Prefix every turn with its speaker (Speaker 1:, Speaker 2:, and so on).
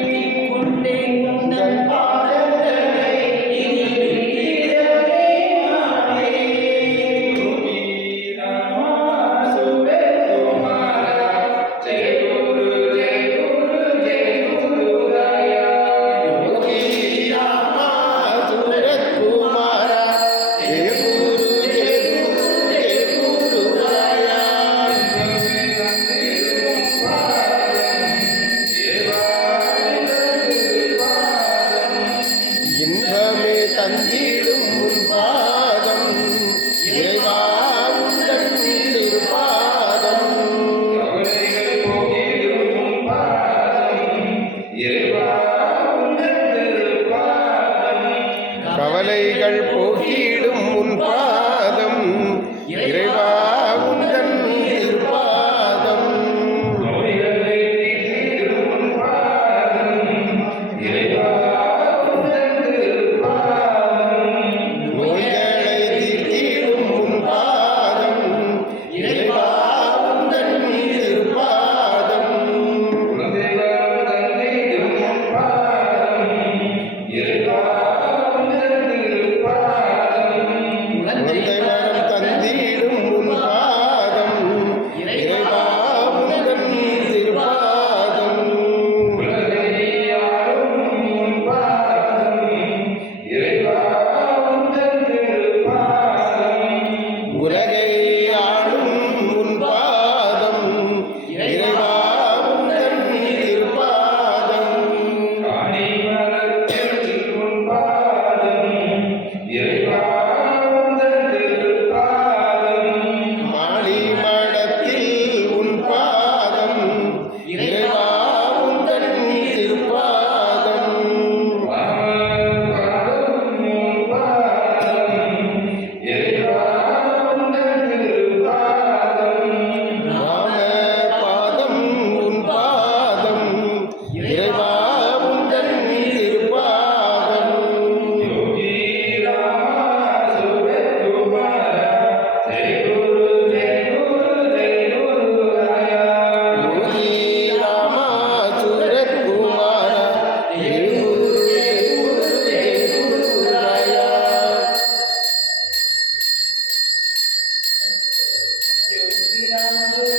Speaker 1: இனி
Speaker 2: கொண்டே பாதங்களை
Speaker 3: adquiere
Speaker 2: Yeah.